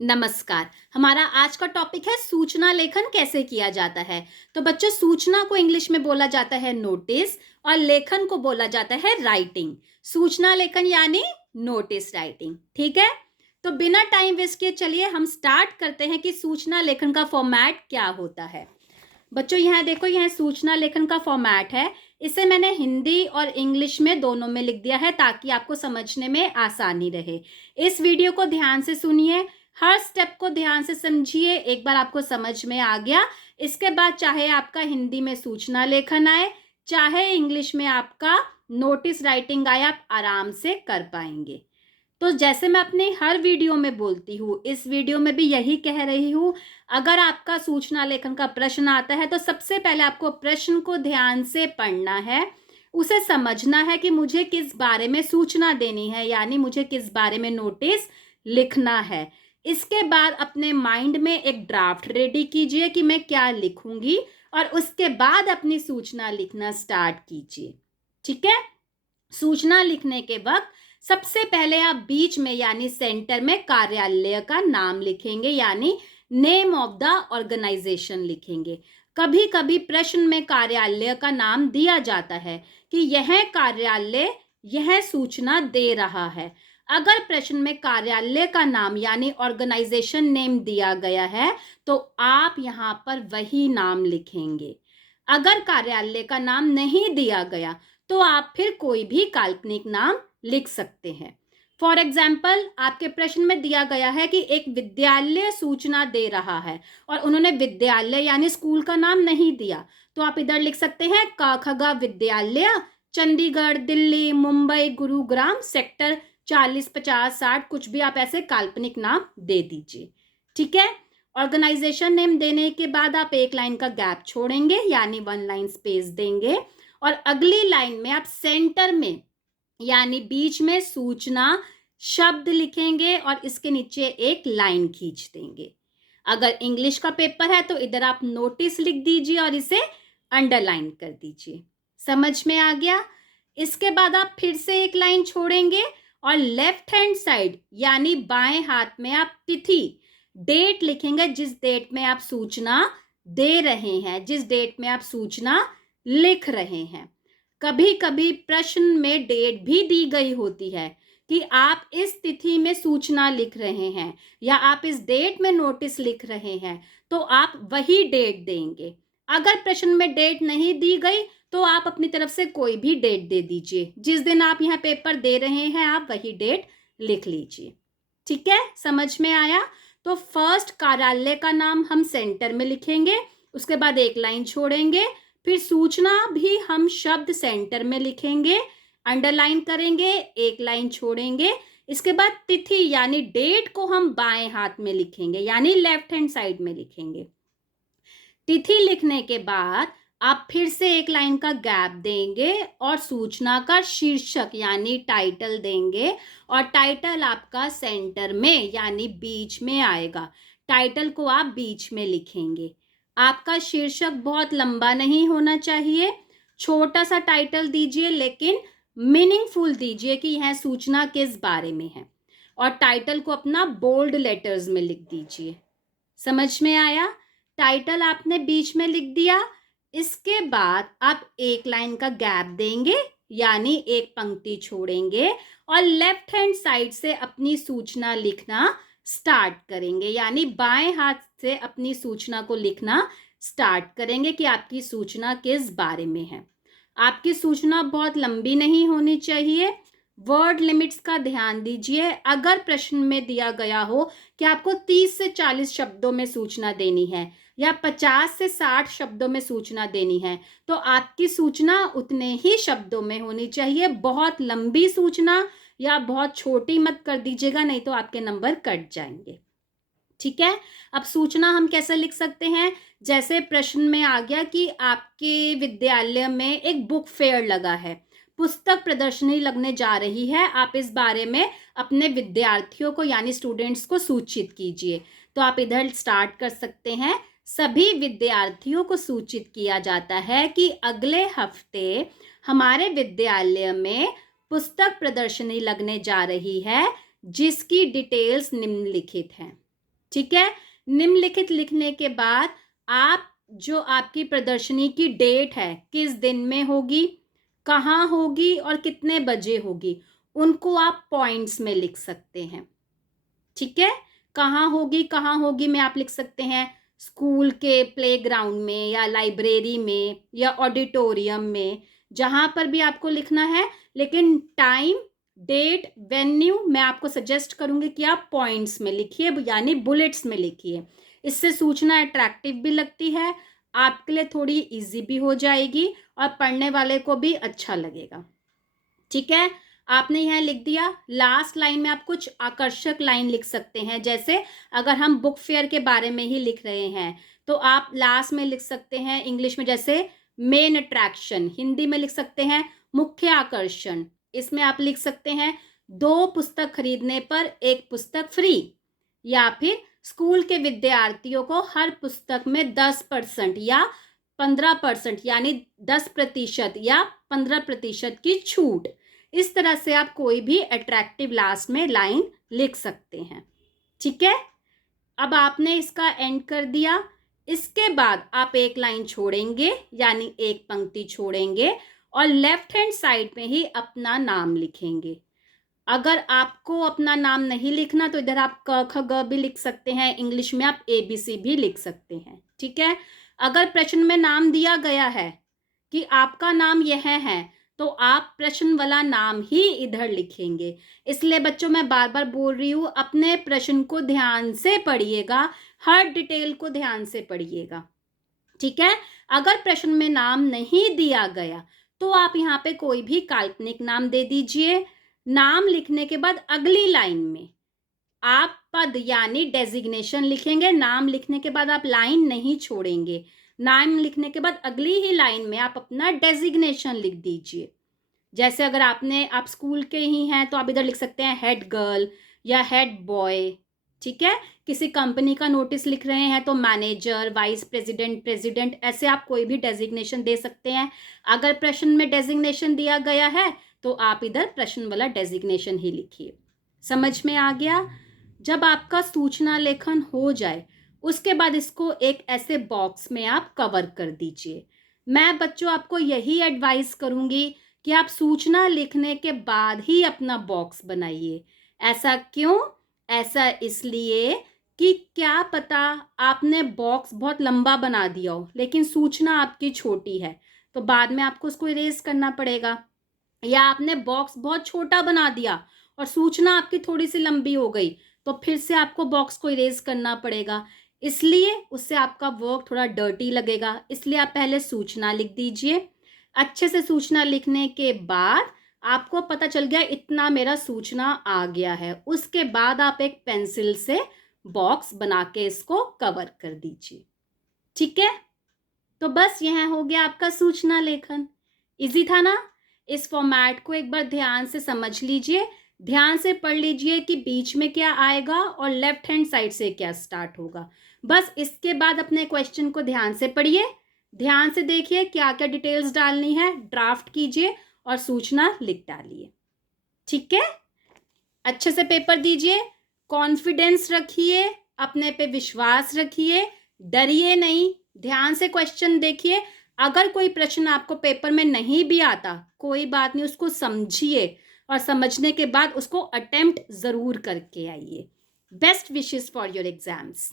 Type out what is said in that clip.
नमस्कार। हमारा आज का टॉपिक है सूचना लेखन कैसे किया जाता है। तो बच्चों, सूचना को इंग्लिश में बोला जाता है नोटिस और लेखन को बोला जाता है राइटिंग। सूचना लेखन यानी नोटिस राइटिंग। ठीक है, तो बिना टाइम वेस्ट किए चलिए हम स्टार्ट करते हैं कि सूचना लेखन का फॉर्मेट क्या होता है। बच्चों यहाँ देखो, यह सूचना लेखन का फॉर्मेट है। इसे मैंने हिंदी और इंग्लिश में दोनों में लिख दिया है ताकि आपको समझने में आसानी रहे। इस वीडियो को ध्यान से सुनिए, हर स्टेप को ध्यान से समझिए। एक बार आपको समझ में आ गया, इसके बाद चाहे आपका हिंदी में सूचना लेखन आए, चाहे इंग्लिश में आपका नोटिस राइटिंग आए, आप आराम से कर पाएंगे। तो जैसे मैं अपने हर वीडियो में बोलती हूँ, इस वीडियो में भी यही कह रही हूँ, अगर आपका सूचना लेखन का प्रश्न आता है तो सबसे पहले आपको प्रश्न को ध्यान से पढ़ना है, उसे समझना है कि मुझे किस बारे में सूचना देनी है, यानी मुझे किस बारे में नोटिस लिखना है। इसके बाद अपने माइंड में एक ड्राफ्ट रेडी कीजिए कि मैं क्या लिखूंगी, और उसके बाद अपनी सूचना लिखना स्टार्ट कीजिए। ठीक है, सूचना लिखने के वक्त सबसे पहले आप बीच में यानी सेंटर में कार्यालय का नाम लिखेंगे, यानी नेम ऑफ द ऑर्गेनाइजेशन लिखेंगे। कभी कभी प्रश्न में कार्यालय का नाम दिया जाता है कि यह कार्यालय यह सूचना दे रहा है। अगर प्रश्न में कार्यालय का नाम यानी ऑर्गेनाइजेशन नेम दिया गया है तो आप यहाँ पर वही नाम लिखेंगे। अगर कार्यालय का नाम नहीं दिया गया तो आप फिर कोई भी काल्पनिक नाम लिख सकते हैं। फॉर एग्जाम्पल, आपके प्रश्न में दिया गया है कि एक विद्यालय सूचना दे रहा है और उन्होंने विद्यालय यानी स्कूल का नाम नहीं दिया, तो आप इधर लिख सकते हैं काखगा विद्यालय, चंडीगढ़, दिल्ली, मुंबई, गुरुग्राम, सेक्टर 40, 50, 60, कुछ भी आप ऐसे काल्पनिक नाम दे दीजिए। ठीक है, ऑर्गेनाइजेशन नेम देने के बाद आप एक लाइन का गैप छोड़ेंगे यानी 1 लाइन स्पेस देंगे, और अगली लाइन में आप सेंटर में यानी बीच में सूचना शब्द लिखेंगे और इसके नीचे एक लाइन खींच देंगे। अगर इंग्लिश का पेपर है तो इधर आप नोटिस लिख दीजिए और इसे अंडरलाइन कर दीजिए। समझ में आ गया? इसके बाद आप फिर से एक लाइन छोड़ेंगे और लेफ्ट हैंड साइड यानी बाएं हाथ में आप तिथि डेट लिखेंगे, जिस डेट में आप सूचना दे रहे हैं, जिस डेट में आप सूचना लिख रहे हैं। कभी कभी प्रश्न में डेट भी दी गई होती है कि आप इस तिथि में सूचना लिख रहे हैं या आप इस डेट में नोटिस लिख रहे हैं, तो आप वही डेट देंगे। अगर प्रश्न में डेट नहीं दी गई तो आप अपनी तरफ से कोई भी डेट दे दीजिए, जिस दिन आप यहाँ पेपर दे रहे हैं आप वही डेट लिख लीजिए। ठीक है, समझ में आया? तो फर्स्ट कार्यालय का नाम हम सेंटर में लिखेंगे, उसके बाद एक लाइन छोड़ेंगे, फिर सूचना भी हम शब्द सेंटर में लिखेंगे, अंडरलाइन करेंगे, एक लाइन छोड़ेंगे। इसके बाद तिथि यानी डेट को हम बाएं हाथ में लिखेंगे यानी लेफ्ट हैंड साइड में लिखेंगे। तिथि लिखने के बाद आप फिर से एक लाइन का गैप देंगे और सूचना का शीर्षक यानी टाइटल देंगे, और टाइटल आपका सेंटर में यानी बीच में आएगा। टाइटल को आप बीच में लिखेंगे। आपका शीर्षक बहुत लंबा नहीं होना चाहिए, छोटा सा टाइटल दीजिए लेकिन मीनिंगफुल दीजिए कि यह सूचना किस बारे में है, और टाइटल को अपना बोल्ड लेटर्स में लिख दीजिए। समझ में आया? टाइटल आपने बीच में लिख दिया, इसके बाद आप एक लाइन का गैप देंगे यानी एक पंक्ति छोड़ेंगे और लेफ्ट हैंड साइड से अपनी सूचना लिखना स्टार्ट करेंगे, यानी बाएं हाथ से अपनी सूचना को लिखना स्टार्ट करेंगे कि आपकी सूचना किस बारे में है। आपकी सूचना बहुत लंबी नहीं होनी चाहिए, वर्ड लिमिट्स का ध्यान दीजिए। अगर प्रश्न में दिया गया हो कि आपको 30 से 40 शब्दों में सूचना देनी है या 50 से 60 शब्दों में सूचना देनी है, तो आपकी सूचना उतने ही शब्दों में होनी चाहिए। बहुत लंबी सूचना या बहुत छोटी मत कर दीजिएगा, नहीं तो आपके नंबर कट जाएंगे। ठीक है, अब सूचना हम कैसे लिख सकते हैं? जैसे प्रश्न में आ गया कि आपके विद्यालय में एक बुक फेयर लगा है, पुस्तक प्रदर्शनी लगने जा रही है, आप इस बारे में अपने विद्यार्थियों को यानी स्टूडेंट्स को सूचित कीजिए। तो आप इधर स्टार्ट कर सकते हैं, सभी विद्यार्थियों को सूचित किया जाता है कि अगले हफ्ते हमारे विद्यालय में पुस्तक प्रदर्शनी लगने जा रही है जिसकी डिटेल्स निम्नलिखित हैं। ठीक है। निम्नलिखित लिखने के बाद आप जो आपकी प्रदर्शनी की डेट है, किस दिन में होगी, कहाँ होगी और कितने बजे होगी, उनको आप पॉइंट्स में लिख सकते हैं। ठीक है। कहाँ होगी में आप लिख सकते हैं स्कूल के प्लेग्राउंड में या लाइब्रेरी में या ऑडिटोरियम में, जहां पर भी आपको लिखना है। लेकिन टाइम, डेट, वेन्यू मैं आपको सजेस्ट करूंगी कि आप पॉइंट्स में लिखिए, यानी बुलेट्स में लिखिए। इससे सूचना अट्रैक्टिव भी लगती है, आपके लिए थोड़ी इजी भी हो जाएगी और पढ़ने वाले को भी अच्छा लगेगा। ठीक है। आपने यहाँ लिख दिया। लास्ट लाइन में आप कुछ आकर्षक लाइन लिख सकते हैं, जैसे अगर हम बुक फेयर के बारे में ही लिख रहे हैं तो आप लास्ट में लिख सकते हैं इंग्लिश में, जैसे मेन अट्रैक्शन, हिंदी में लिख सकते हैं मुख्य आकर्षण। इसमें आप लिख सकते हैं 2 पुस्तक खरीदने पर 1 पुस्तक फ्री, या फिर स्कूल के विद्यार्थियों को हर पुस्तक में 10% या 15% यानी 10% या 15% की छूट। इस तरह से आप कोई भी अट्रैक्टिव लास्ट में लाइन लिख सकते हैं। ठीक है। अब आपने इसका एंड कर दिया। इसके बाद आप एक लाइन छोड़ेंगे, यानी एक पंक्ति छोड़ेंगे और लेफ्ट हैंड साइड में ही अपना नाम लिखेंगे। अगर आपको अपना नाम नहीं लिखना तो इधर आप क ख ग भी लिख सकते हैं, इंग्लिश में आप ABC भी लिख सकते हैं। ठीक है। अगर प्रश्न में नाम दिया गया है कि आपका नाम यह है तो आप प्रश्न वाला नाम ही इधर लिखेंगे। इसलिए बच्चों मैं बार बार बोल रही हूँ, अपने प्रश्न को ध्यान से पढ़िएगा, हर डिटेल को ध्यान से पढ़िएगा। ठीक है। अगर प्रश्न में नाम नहीं दिया गया तो आप यहाँ पे कोई भी काल्पनिक नाम दे दीजिए। नाम लिखने के बाद अगली लाइन में आप पद यानी डेजिग्नेशन लिखेंगे। नाम लिखने के बाद आप लाइन नहीं छोड़ेंगे। नाम लिखने के बाद अगली ही लाइन में आप अपना डेजिग्नेशन लिख दीजिए। जैसे अगर आप स्कूल के ही हैं तो आप इधर लिख सकते हैं हेड गर्ल या हेड बॉय। ठीक है। किसी कंपनी का नोटिस लिख रहे हैं तो मैनेजर, वाइस प्रेसिडेंट, प्रेसिडेंट, ऐसे आप कोई भी डेजिग्नेशन दे सकते हैं। अगर प्रश्न में डेजिग्नेशन दिया गया है तो आप इधर प्रश्न वाला डेजिग्नेशन ही लिखिए। समझ में आ गया। जब आपका सूचना लेखन हो जाए उसके बाद इसको एक ऐसे बॉक्स में आप कवर कर दीजिए। मैं बच्चों आपको यही एडवाइस करूंगी कि आप सूचना लिखने के बाद ही अपना बॉक्स बनाइए। ऐसा क्यों? ऐसा इसलिए कि क्या पता आपने बॉक्स बहुत लंबा बना दिया हो लेकिन सूचना आपकी छोटी है तो बाद में आपको उसको इरेज करना पड़ेगा, या आपने बॉक्स बहुत छोटा बना दिया और सूचना आपकी थोड़ी सी लंबी हो गई तो फिर से आपको बॉक्स को इरेज करना पड़ेगा। इसलिए उससे आपका वर्क थोड़ा डर्टी लगेगा। इसलिए आप पहले सूचना लिख दीजिए। अच्छे से सूचना लिखने के बाद आपको पता चल गया इतना मेरा सूचना आ गया है, उसके बाद आप एक पेंसिल से बॉक्स बना के इसको कवर कर दीजिए। ठीक है। तो बस यह हो गया आपका सूचना लेखन। इजी था ना? इस फॉर्मेट को एक बार ध्यान से समझ लीजिए, ध्यान से पढ़ लीजिए कि बीच में क्या आएगा और लेफ्ट हैंड साइड से क्या स्टार्ट होगा। बस इसके बाद अपने क्वेश्चन को ध्यान से पढ़िए, ध्यान से देखिए क्या क्या डिटेल्स डालनी है, ड्राफ्ट कीजिए और सूचना लिख डालिए। ठीक है। अच्छे से पेपर दीजिए, कॉन्फिडेंस रखिए, अपने पे विश्वास रखिए, डरिए नहीं, ध्यान से क्वेश्चन देखिए। अगर कोई प्रश्न आपको पेपर में नहीं भी आता कोई बात नहीं, उसको समझिए और समझने के बाद उसको अटेम्प्ट जरूर करके आइए। Best wishes for your exams.